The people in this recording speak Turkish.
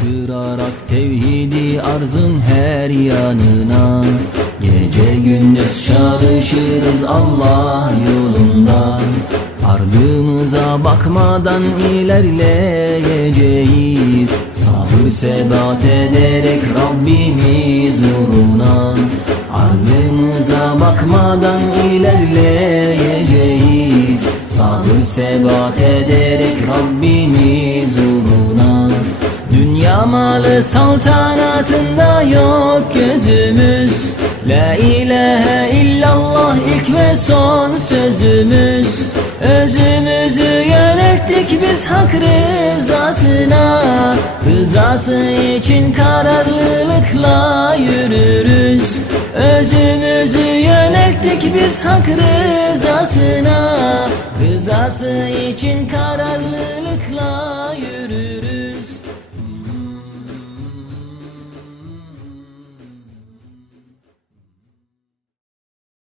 Haykırarak tevhidi arzın her yanına. Gece gündüz çalışırız Allah yolunda. Ardımıza bakmadan ilerleyeceğiz. Sabır sebat ederek Rabbimiz uğruna. Ardımıza bakmadan ilerleyeceğiz. Sabır sebat ederek Rabbimiz Dünya malı saltanatında yok gözümüz. La ilahe illallah ilk ve son sözümüz. Özümüzü yönelttik biz hak rızasına. Rızası için kararlılıkla yürürüz. Özümüzü yönelttik biz hak rızasına. Rızası için kararlılıkla